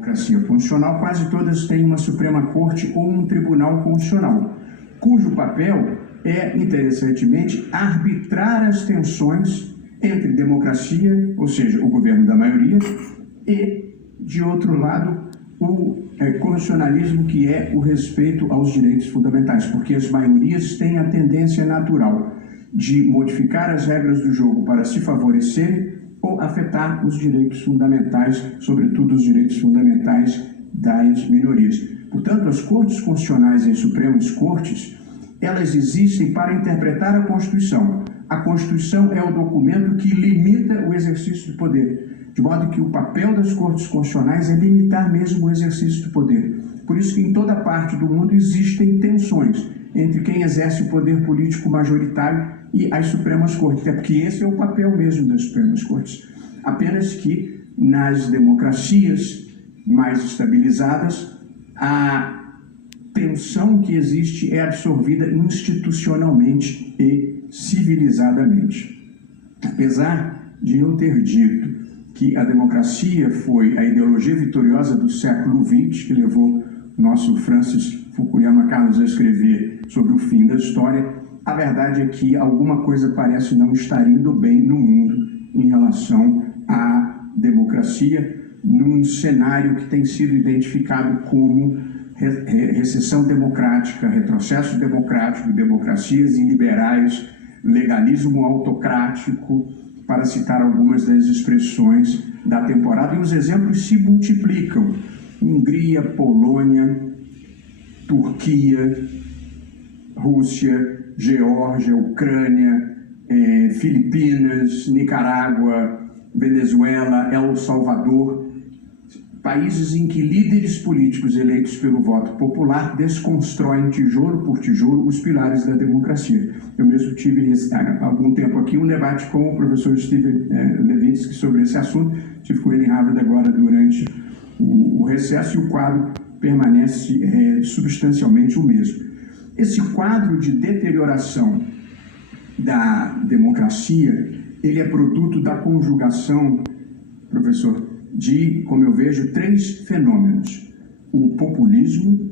democracia funcional, quase todas têm uma Suprema Corte ou um Tribunal Constitucional, cujo papel é, interessantemente, arbitrar as tensões entre democracia, ou seja, o governo da maioria, e, de outro lado, o constitucionalismo, que é o respeito aos direitos fundamentais, porque as maiorias têm a tendência natural de modificar as regras do jogo para se favorecerem ou afetar os direitos fundamentais, sobretudo os direitos fundamentais das minorias. Portanto, as Cortes Constitucionais e as Supremas Cortes, elas existem para interpretar a Constituição. A Constituição é o documento que limita o exercício do poder, de modo que o papel das Cortes Constitucionais é limitar mesmo o exercício do poder. Por isso que em toda parte do mundo existem tensões entre quem exerce o poder político majoritário e as Supremas Cortes, até porque esse é o papel mesmo das Supremas Cortes. Apenas que nas democracias mais estabilizadas, a tensão que existe é absorvida institucionalmente e civilizadamente. Apesar de eu ter dito que a democracia foi a ideologia vitoriosa do século XX, que levou o nosso Francis Fukuyama Carlos a escrever sobre o fim da história, a verdade é que alguma coisa parece não estar indo bem no mundo em relação à democracia, num cenário que tem sido identificado como recessão democrática, retrocesso democrático, democracias iliberais, legalismo autocrático, para citar algumas das expressões da temporada. E os exemplos se multiplicam. Hungria, Polônia, Turquia, Rússia, Geórgia, Ucrânia, Filipinas, Nicarágua, Venezuela, El Salvador, países em que líderes políticos eleitos pelo voto popular desconstroem tijolo por tijolo os pilares da democracia. Eu mesmo tive há algum tempo aqui um debate com o professor Steven Levitsky sobre esse assunto, tive com ele em Harvard agora durante o recesso, e o quadro permanece substancialmente o mesmo. Esse quadro de deterioração da democracia, ele é produto da conjugação, professor, de, como eu vejo, três fenômenos: o populismo,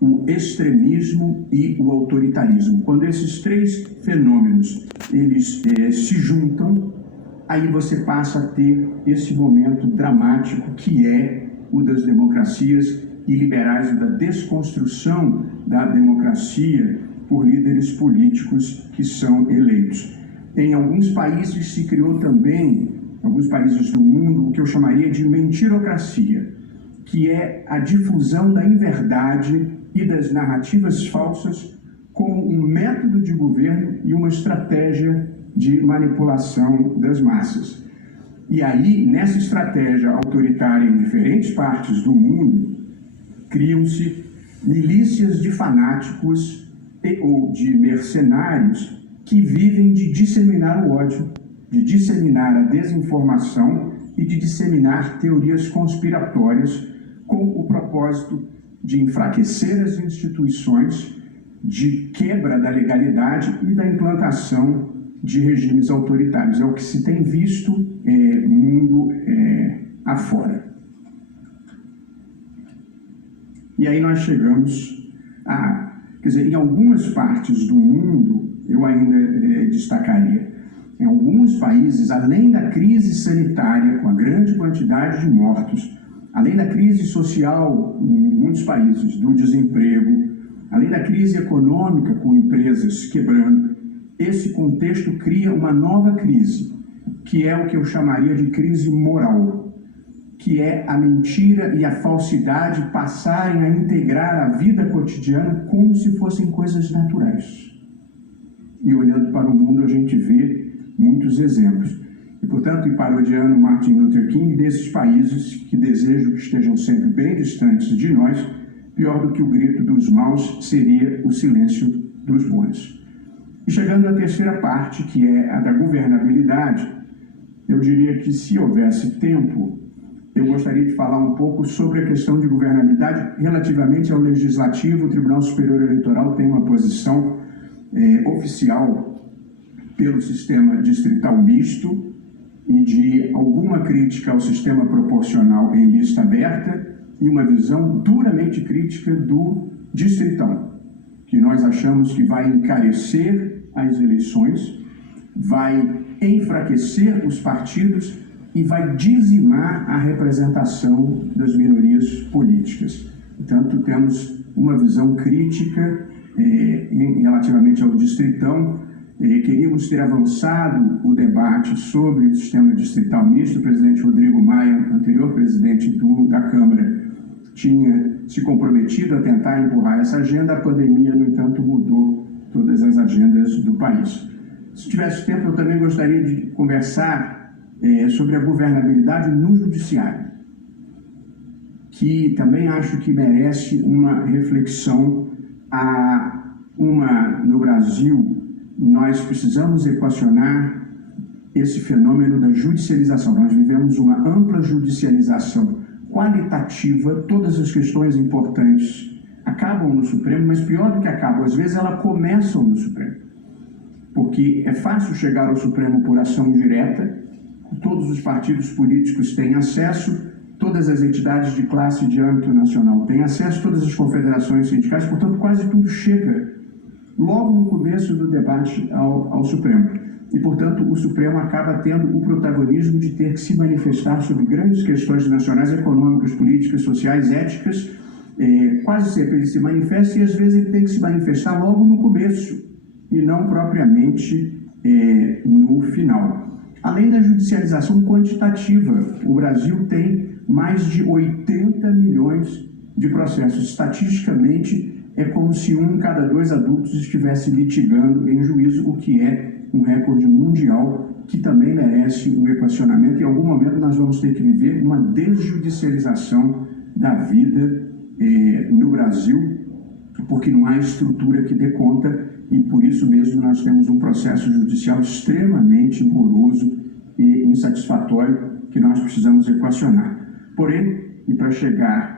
o extremismo e o autoritarismo. Quando esses três fenômenos eles se juntam, aí você passa a ter esse momento dramático que é o das democracias iliberais e da desconstrução da democracia por líderes políticos que são eleitos. Em alguns países se criou também, em alguns países do mundo, o que eu chamaria de mentirocracia, que é a difusão da inverdade e das narrativas falsas como um método de governo e uma estratégia de manipulação das massas. E aí, nessa estratégia autoritária em diferentes partes do mundo, criam-se milícias de fanáticos ou de mercenários que vivem de disseminar o ódio, de disseminar a desinformação e de disseminar teorias conspiratórias com o propósito de enfraquecer as instituições, de quebra da legalidade e da implantação de regimes autoritários. É o que se tem visto mundo afora. E aí nós chegamos a... Quer dizer, em algumas partes do mundo, eu ainda destacaria, em alguns países, além da crise sanitária, com a grande quantidade de mortos, além da crise social em muitos países, do desemprego, além da crise econômica com empresas quebrando, esse contexto cria uma nova crise, que é o que eu chamaria de crise moral, que é a mentira e a falsidade passarem a integrar a vida cotidiana como se fossem coisas naturais. E olhando para o mundo a gente vê muitos exemplos. E, portanto, e parodiando Martin Luther King, desses países que desejo que estejam sempre bem distantes de nós, pior do que o grito dos maus seria o silêncio dos bons. E chegando à terceira parte, que é a da governabilidade, eu diria que, se houvesse tempo, eu gostaria de falar um pouco sobre a questão de governabilidade relativamente ao Legislativo. O Tribunal Superior Eleitoral tem uma posição oficial pelo sistema distrital misto e de alguma crítica ao sistema proporcional em lista aberta e uma visão duramente crítica do distritão, que nós achamos que vai encarecer as eleições, vai enfraquecer os partidos e vai dizimar a representação das minorias políticas. Portanto, temos uma visão crítica relativamente ao distritão. Queríamos ter avançado o debate sobre o sistema distrital misto. O presidente Rodrigo Maia, anterior presidente da Câmara, tinha se comprometido a tentar empurrar essa agenda. A pandemia, no entanto, mudou todas as agendas do país. Se tivesse tempo, eu também gostaria de conversar sobre a governabilidade no judiciário, que também acho que merece uma reflexão. No Brasil, nós precisamos equacionar esse fenômeno da judicialização. Nós vivemos uma ampla judicialização qualitativa. Todas as questões importantes acabam no Supremo, mas pior do que acabam, às vezes elas começam no Supremo. Porque é fácil chegar ao Supremo por ação direta, todos os partidos políticos têm acesso, todas as entidades de classe de âmbito nacional têm acesso, todas as confederações sindicais, portanto, quase tudo chega logo no começo do debate ao Supremo. E, portanto, o Supremo acaba tendo o protagonismo de ter que se manifestar sobre grandes questões nacionais, econômicas, políticas, sociais, éticas. Quase sempre ele se manifesta e, às vezes, ele tem que se manifestar logo no começo e não propriamente no final. Além da judicialização quantitativa, o Brasil tem mais de 80 milhões de processos. Estatisticamente, é como se 1 em cada 2 adultos estivesse litigando em juízo, o que é um recorde mundial que também merece um equacionamento. Em algum momento nós vamos ter que viver uma desjudicialização da vida no Brasil, porque não há estrutura que dê conta, e por isso mesmo nós temos um processo judicial extremamente moroso e insatisfatório que nós precisamos equacionar. Porém, e para chegar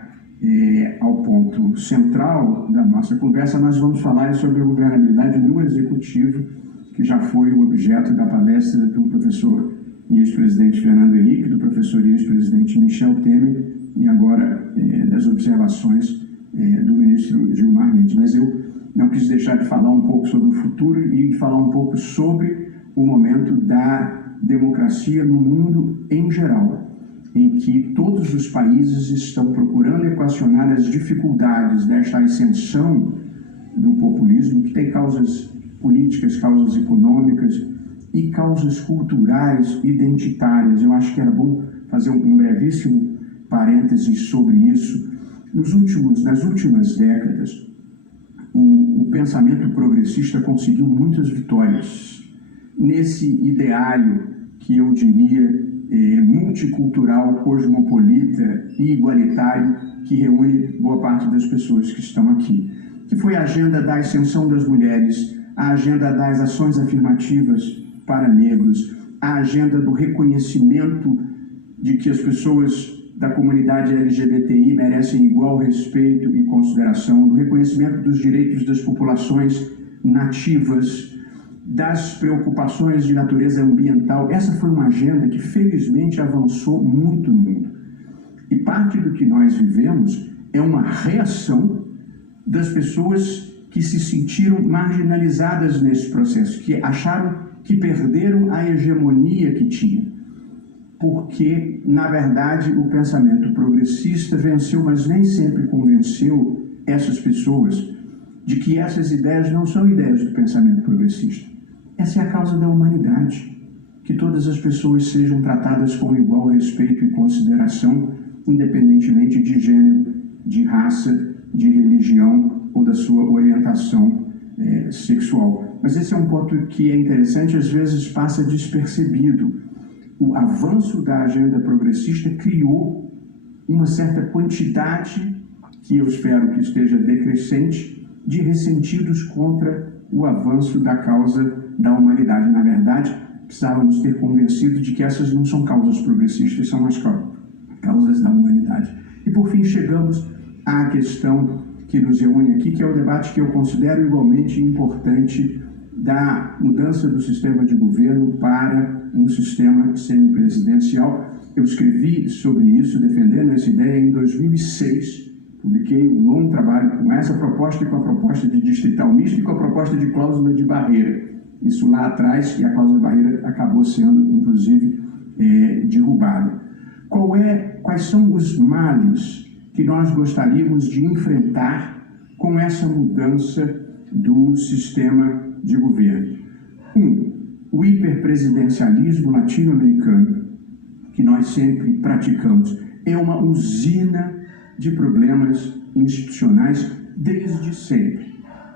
ao ponto central da nossa conversa, nós vamos falar sobre a governabilidade no Executivo, que já foi o objeto da palestra do professor e ex-presidente Fernando Henrique, do professor e ex-presidente Michel Temer, e agora das observações do ministro Gilmar Mendes. Mas eu não quis deixar de falar um pouco sobre o futuro e de falar um pouco sobre o momento da democracia no mundo em geral, em que todos os países estão procurando equacionar as dificuldades desta ascensão do populismo, que tem causas políticas, causas econômicas e causas culturais, identitárias. Eu acho que era bom fazer um brevíssimo parênteses sobre isso. Nas últimas décadas, o pensamento progressista conseguiu muitas vitórias nesse ideário que eu diria multicultural, cosmopolita e igualitário que reúne boa parte das pessoas que estão aqui, que foi a agenda da ascensão das mulheres, a agenda das ações afirmativas para negros, a agenda do reconhecimento de que as pessoas da comunidade LGBTI merecem igual respeito e consideração, do reconhecimento dos direitos das populações nativas, das preocupações de natureza ambiental. Essa foi uma agenda que, felizmente, avançou muito no mundo. E parte do que nós vivemos é uma reação das pessoas que se sentiram marginalizadas nesse processo, que acharam que perderam a hegemonia que tinham. Porque, na verdade, o pensamento progressista venceu, mas nem sempre convenceu essas pessoas de que essas ideias não são ideias do pensamento progressista. Essa é a causa da humanidade, que todas as pessoas sejam tratadas com igual respeito e consideração, independentemente de gênero, de raça, de religião ou da sua orientação sexual. Mas esse é um ponto que é interessante, às vezes passa despercebido. O avanço da agenda progressista criou uma certa quantidade, que eu espero que esteja decrescente, de ressentidos contra o avanço da causa da humanidade. Na verdade, precisávamos ter convencido de que essas não são causas progressistas, são as causas da humanidade. E, por fim, chegamos à questão que nos reúne aqui, que é o debate que eu considero igualmente importante da mudança do sistema de governo para um sistema semipresidencial. Eu escrevi sobre isso, defendendo essa ideia, em 2006. Publiquei um longo trabalho com essa proposta e com a proposta de distrital misto e com a proposta de cláusula de barreira. Isso lá atrás, e a cláusula de barreira acabou sendo, inclusive, derrubada. Quais são os males que nós gostaríamos de enfrentar com essa mudança do sistema de governo? O hiperpresidencialismo latino-americano, que nós sempre praticamos, é uma usina de problemas institucionais desde sempre.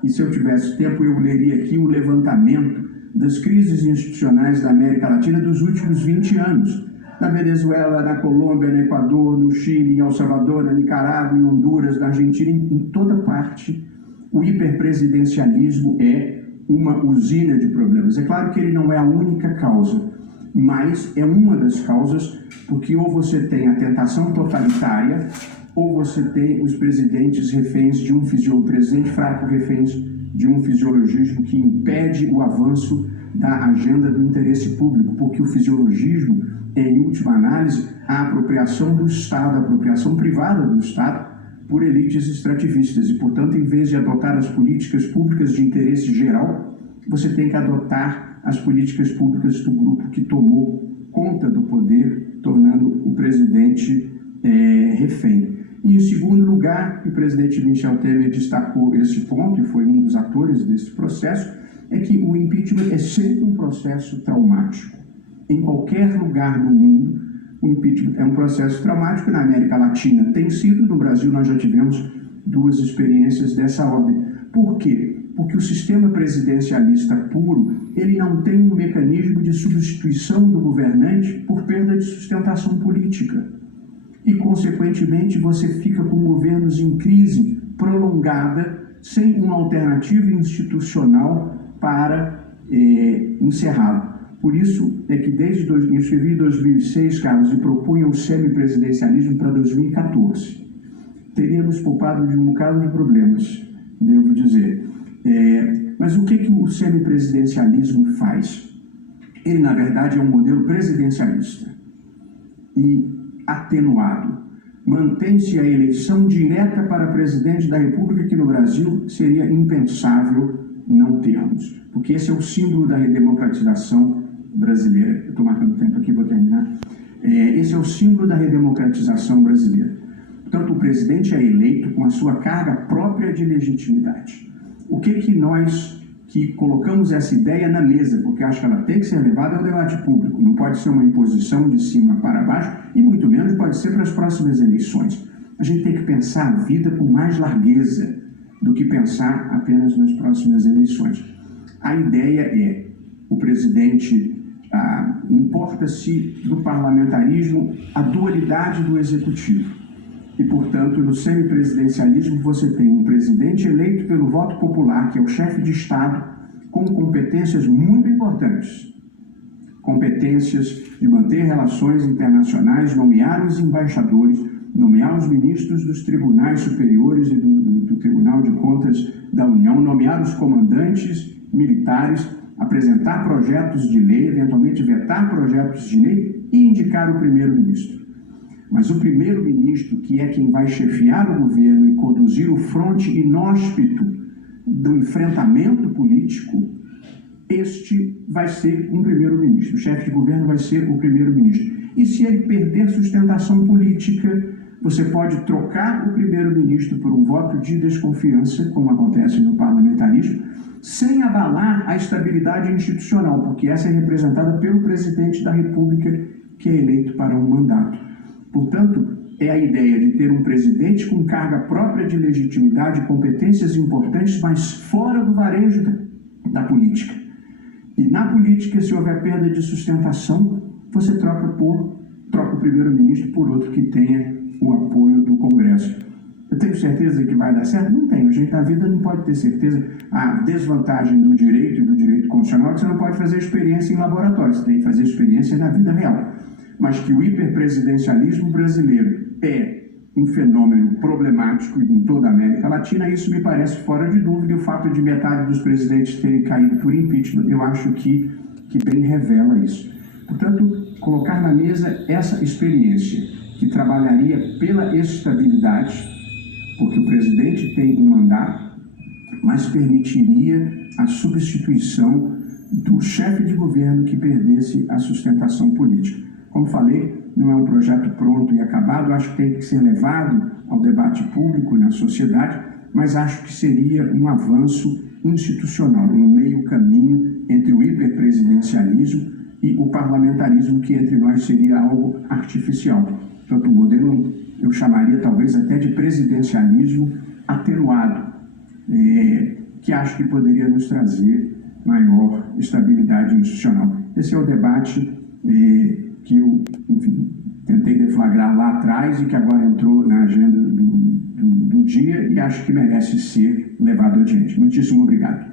E se eu tivesse tempo, eu leria aqui o levantamento das crises institucionais da América Latina dos últimos 20 anos. Na Venezuela, na Colômbia, no Equador, no Chile, em El Salvador, na Nicarágua, em Honduras, na Argentina, em toda parte, o hiperpresidencialismo é uma usina de problemas. É claro que ele não é a única causa, mas é uma das causas, porque ou você tem a tentação totalitária, ou você tem os presidentes reféns de um presidente fraco reféns de um fisiologismo que impede o avanço da agenda do interesse público, porque o fisiologismo é, em última análise, a apropriação do Estado, a apropriação privada do Estado por elites extrativistas. E, portanto, em vez de adotar as políticas públicas de interesse geral, você tem que adotar as políticas públicas do grupo que tomou conta do poder, tornando o presidente refém. E, em segundo lugar, o presidente Michel Temer destacou esse ponto, e foi um dos atores desse processo, é que o impeachment é sempre um processo traumático. Em qualquer lugar do mundo, o impeachment é um processo traumático. Na América Latina tem sido, no Brasil nós já tivemos 2 experiências dessa ordem. Por quê? Porque o sistema presidencialista puro, ele não tem um mecanismo de substituição do governante por perda de sustentação política. E, consequentemente, você fica com governos em crise prolongada, sem uma alternativa institucional para encerrá-lo. Por isso é que eu escrevi em 2006, Carlos, e propunha o semipresidencialismo para 2014. Teríamos poupado de um bocado de problemas, devo dizer. Mas o que o semipresidencialismo faz? Ele, na verdade, é um modelo presidencialista e atenuado. Mantém-se a eleição direta para presidente da República, que no Brasil seria impensável não termos, porque esse é o símbolo da redemocratização brasileira. Eu estou marcando tempo aqui, vou terminar. Esse é o símbolo da redemocratização brasileira. Portanto, o presidente é eleito com a sua carga própria de legitimidade. O que nós que colocamos essa ideia na mesa, porque acho que ela tem que ser levada ao debate público, não pode ser uma imposição de cima para baixo, e muito menos pode ser para as próximas eleições. A gente tem que pensar a vida com mais largueza do que pensar apenas nas próximas eleições. A ideia é, o presidente importa-se do parlamentarismo a dualidade do executivo. E, portanto, no semipresidencialismo você tem um presidente eleito pelo voto popular, que é o chefe de Estado, com competências muito importantes. Competências de manter relações internacionais, nomear os embaixadores, nomear os ministros dos tribunais superiores e do Tribunal de Contas da União, nomear os comandantes militares, apresentar projetos de lei, eventualmente vetar projetos de lei e indicar o primeiro-ministro. Mas o primeiro-ministro, que é quem vai chefiar o governo e conduzir o fronte inóspito do enfrentamento político, este vai ser um primeiro-ministro. O chefe de governo vai ser o primeiro-ministro. E se ele perder sustentação política, você pode trocar o primeiro-ministro por um voto de desconfiança, como acontece no parlamentarismo, sem abalar a estabilidade institucional, porque essa é representada pelo presidente da República, que é eleito para um mandato. Portanto, é a ideia de ter um presidente com carga própria de legitimidade e competências importantes, mas fora do varejo da política. E na política, se houver perda de sustentação, você troca o primeiro-ministro por outro que tenha o apoio do Congresso. Eu tenho certeza que vai dar certo? Não tenho. A gente na vida não pode ter certeza. A desvantagem do direito e do direito constitucional é que você não pode fazer experiência em laboratório, você tem que fazer experiência na vida real. Mas que o hiperpresidencialismo brasileiro é um fenômeno problemático em toda a América Latina. Isso me parece fora de dúvida, e o fato de metade dos presidentes terem caído por impeachment, eu acho que bem revela isso. Portanto, colocar na mesa essa experiência que trabalharia pela estabilidade, porque o presidente tem um mandato, mas permitiria a substituição do chefe de governo que perdesse a sustentação política. Como falei, não é um projeto pronto e acabado, acho que tem que ser levado ao debate público na sociedade, mas acho que seria um avanço institucional, um meio caminho entre o hiperpresidencialismo e o parlamentarismo, que entre nós seria algo artificial. Portanto, o modelo eu chamaria talvez até de presidencialismo atenuado, que acho que poderia nos trazer maior estabilidade institucional. Esse é o debate que eu, enfim, tentei deflagrar lá atrás e que agora entrou na agenda do dia, e acho que merece ser levado adiante. Muitíssimo obrigado.